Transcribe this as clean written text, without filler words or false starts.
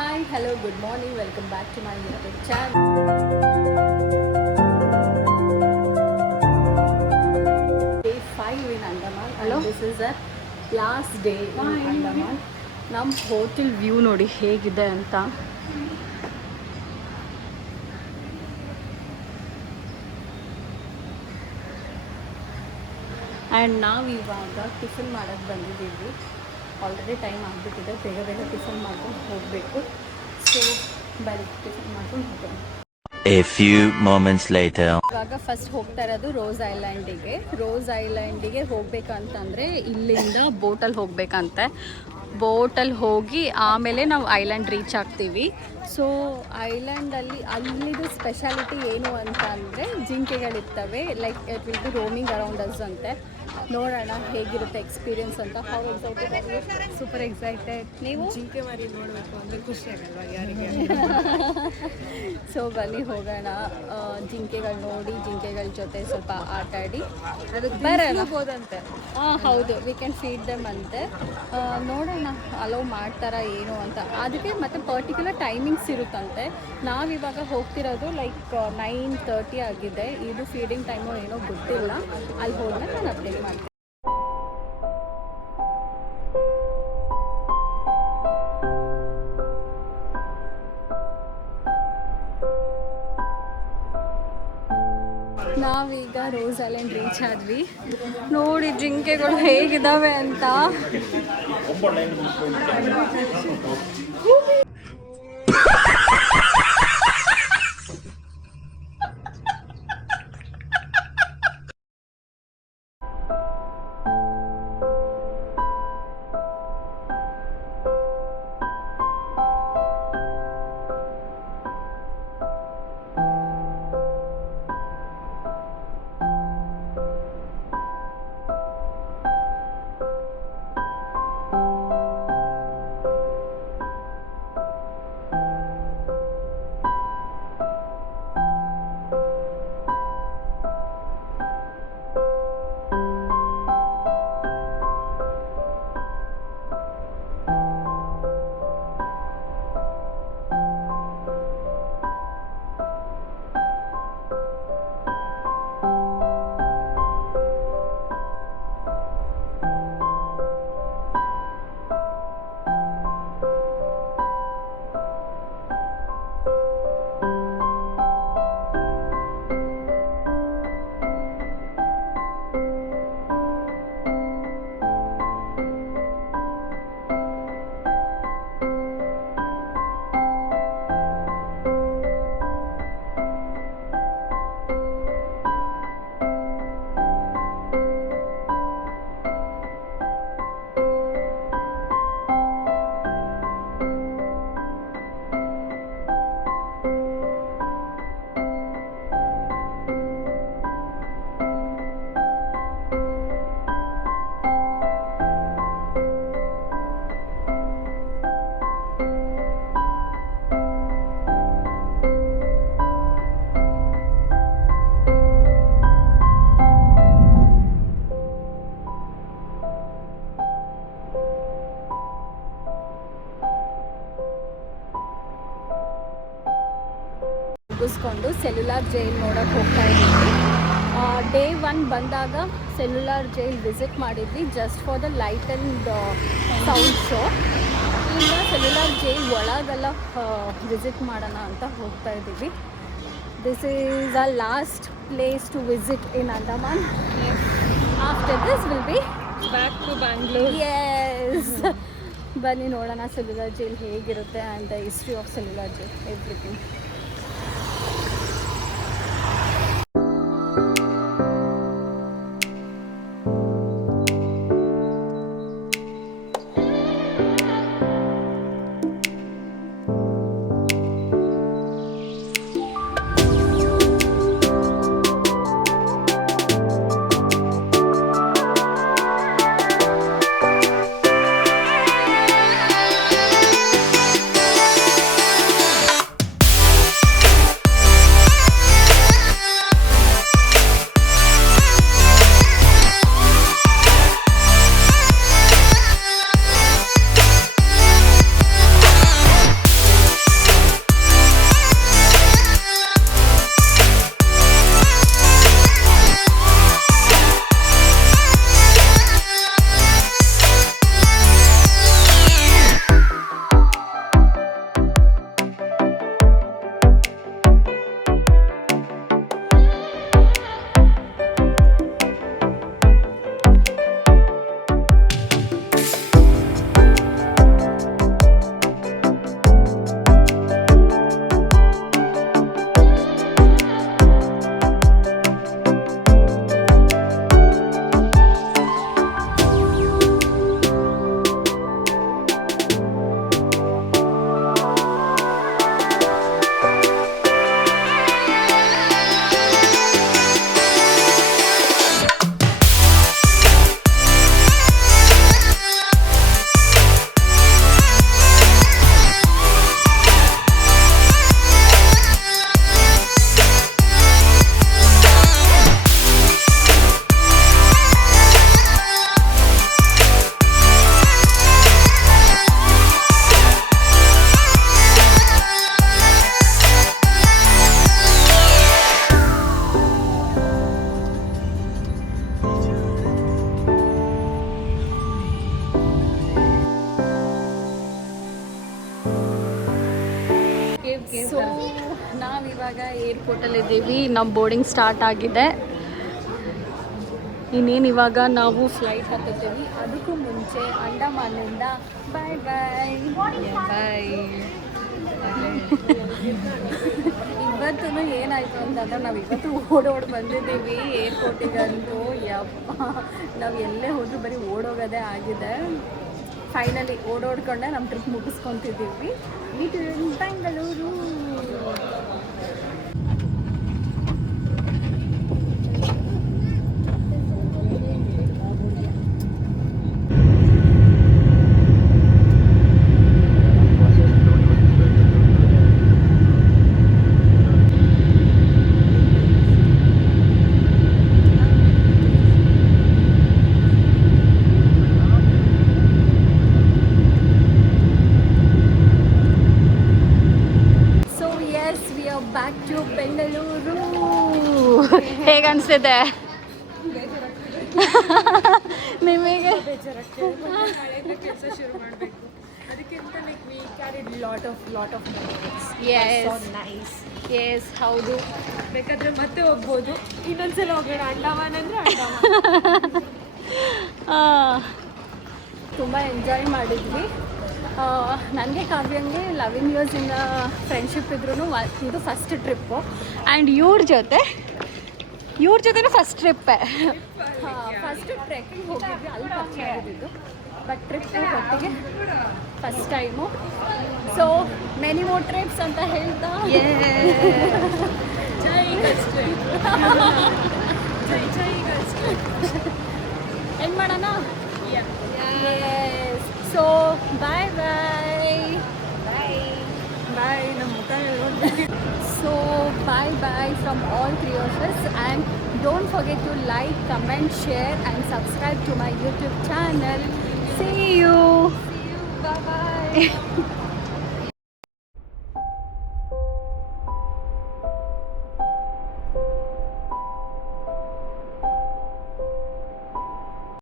Hi, hello, good morning. Welcome back to my YouTube channel. Day 5 in Andaman. Hello. And this is our last day in Andaman. ನಮ್ಮ hotel view ನೋಡಿ ಹೇಗಿದೆ ಅಂತ. And ನಾವು ಇವಾಗ tiffin ಮಾಡೋಕ್ಕೆ ಬಂದಿದ್ದೀವಿ. Already time ಆಗಿಬಿಟ್ಟಿದೆ, ಬೇಗ ಬೇಗ ಟಿಫನ್ ಮಾಡ್ಕೊಂಡು ಹೋಗಬೇಕು. ಸೊ ಬರೀ ಟಿಫನ್ ಮಾಡ್ಕೊಂಡು ಹೋಗೋಣ. A few moments later. ಇವಾಗ ಫಸ್ಟ್ ಹೋಗ್ತಾ ಇರೋದು ರೋಸ್ ಐಲ್ಯಾಂಡಿಗೆ ಹೋಗ್ಬೇಕಂತಂದರೆ ಇಲ್ಲಿಂದ ಬೋಟಲ್ಲಿ ಹೋಗ್ಬೇಕಂತೆ. ಬೋಟಲ್ಲಿ ಹೋಗಿ ಆಮೇಲೆ ನಾವು ಐಲ್ಯಾಂಡ್ ರೀಚ್ ಆಗ್ತೀವಿ. ಸೊ ಅಲ್ಲಿದು ಸ್ಪೆಷಾಲಿಟಿ ಏನು ಅಂತ ಅಂದರೆ ಜಿಂಕೆಗಳಿರ್ತವೆ. Like it will be roaming around us ಅಂತೆ. ನೋಡೋಣ ಹೇಗಿರುತ್ತೆ ಎಕ್ಸ್ಪೀರಿಯನ್ಸ್ ಅಂತ. How excited? Super excited. ನೀವು ಜಿಂಕೆ ಮರಿ ನೋಡಬೇಕು ಅಂದರೆ ಖುಷಿ ಆಗಲ್ವಾ ಯಾರಿಗೆ? ಸೊ ಬನ್ನಿ ಹೋಗೋಣ. ಜಿಂಕೆಗಳು ನೋಡಿ, ಜಿಂಕೆಗಳ ಜೊತೆ ಸ್ವಲ್ಪ ಆಟ ಆಡಿ ಅದಕ್ಕೆ ಬರೋಣ. ಹೋದಂತೆ. ಹೌದು, ವಿ ಕ್ಯಾನ್ ಫೀಡ್ ದೆಮ್ ಅಂತೆ. ನೋಡೋಣ ಅಲೋ ಮಾಡ್ತಾರಾ ಏನು ಅಂತ. ಅದಕ್ಕೆ ಮತ್ತೆ ಪರ್ಟಿಕ್ಯುಲರ್ ಟೈಮಿಂಗ್ಸ್ ಇರುತ್ತಂತೆ. ನಾವಿವಾಗ ಹೋಗ್ತಿರೋದು ಲೈಕ್ 9:30 ಆಗಿದೆ. ಇದು ಫೀಡಿಂಗ್ ಟೈಮು ಏನೋ ಗೊತ್ತಿಲ್ಲ. ಅಲ್ಲಿ ಹೋದ್ಮೇಲೆ ನಾನು ಅಪ್ಡೇಟ್ ಮಾಡ್ತೀನಿ. ನಾವೀಗ ರೋಸ್ ಐಲ್ಯಾಂಡ್ ರೀಚ್ ಆದ್ವಿ. ನೋಡಿ ಜಿಂಕೆಗಳು ಹೇಗಿದ್ದಾವೆ ಅಂತ. ಮುಗಿಸ್ಕೊಂಡು ಸೆಲ್ಯುಲಾರ್ ಜೈಲ್ ನೋಡೋಕ್ಕೆ ಹೋಗ್ತಾ ಇದ್ದೀವಿ. ಡೇ 1 ಬಂದಾಗ ಸೆಲ್ಯುಲಾರ್ ಜೈಲ್ ವಿಸಿಟ್ ಮಾಡಿದ್ವಿ, just for the light and sound show. ಈಗ ಸೆಲ್ಯುಲಾರ್ ಜೈಲ್ ಒಳಗೆಲ್ಲ ವಿಸಿಟ್ ಮಾಡೋಣ ಅಂತ ಹೋಗ್ತಾ ಇದ್ದೀವಿ. This is a last place to visit in Andaman. After this will be back to Bangalore. Yes, ಬನ್ನಿ ನೋಡೋಣ ಸೆಲ್ಯುಲಾರ್ ಜೈಲ್ ಹೇಗಿರುತ್ತೆ and the history of cellular jail, everything. So ನಾವಿವಾಗ ಏರ್ಪೋರ್ಟಲ್ಲಿ ಇದ್ದೀವಿ. ನಮ್ಮ ಬೋರ್ಡಿಂಗ್ ಸ್ಟಾರ್ಟ್ ಆಗಿದೆ. ಇನ್ನೇನು ಇವಾಗ ನಾವು ಫ್ಲೈಟ್ ಹತ್ತಿದ್ದೀವಿ. ಅದಕ್ಕೂ ಮುಂಚೆ ಅಂಡಮಾನಿಂದ ಬಾಯ್ ಬಾಯ್ ಬಾಯ್. ಇವತ್ತು ಏನಾಯಿತು ಅಂತಂದ್ರೆ ನಾವು ಇವತ್ತು ಓಡೋಡಿ ಬಂದಿದ್ದೀವಿ ಏರ್ಪೋರ್ಟಿಗಂತೂ. ಯಪ್ಪ, ನಾವು ಎಲ್ಲೇ ಹೋದರೂ ಬರೀ ಓಡೋಗೋದೇ ಆಗಿದೆ. ಫೈನಲಿ ಓಡೋಡ್ಕೊಂಡೆ ನಮ್ಮ ಟ್ರಿಪ್ ಮುಗಿಸ್ಕೊತಿದ್ದೀವಿ. ಇದು ಬೆಂಗಳೂರು. Back to Bengaluru. ಹೇಗೆ ಅನಿಸ್ತಿದೆ ನಿಮಗೆ? ನಾಳೆಯಿಂದ ಕೆಲಸ ಶುರು ಮಾಡಬೇಕು. ಅದಕ್ಕಿಂತ like we carried lot of nice. Yes, ಹೌದು. ಬೇಕಾದ್ರೆ ಮತ್ತೆ ಹೋಗ್ಬೋದು. ಇನ್ನೊಂದ್ಸಲ ಹೋಗೋಣ. ಅಂಡಮಾನ್ ಅಂದರೆ ಅಂಡಮಾನ್. ತುಂಬ ಎಂಜಾಯ್ ಮಾಡಿದ್ವಿ. ನನಗೆ ಕಾವ್ಯಂಗೆ 11 ಇಯರ್ಸಿಂದ ಫ್ರೆಂಡ್ಶಿಪ್ ಇದ್ರೂ ಇದು ಫಸ್ಟ್ ಟ್ರಿಪ್ಪು. ಆ್ಯಂಡ್ ಇವ್ರ ಜೊತೆನೂ ಫಸ್ಟ್ ಟ್ರಿಪ್ಪೇ. ಫಸ್ಟ್ ಟ್ರೆಕ್ಕಿಂಗ್ ಹೋಗಿದ್ವಿ, ಅಲ್ಲಿ ಪರಿಚಯ ಆಗಿದ್ದು. ಬಟ್ ಟ್ರಿಪ್ ಒಟ್ಟಿಗೆ first time. So many more trips ಅಂತ ಹೇಳ್ತಾ ಏನು ಮಾಡೋಣ? So bye bye bye. ನಮ್ಮ ಮುಖ So bye bye from all three of us, and don't forget to like, comment, share and subscribe to my YouTube channel. See you. Bye bye.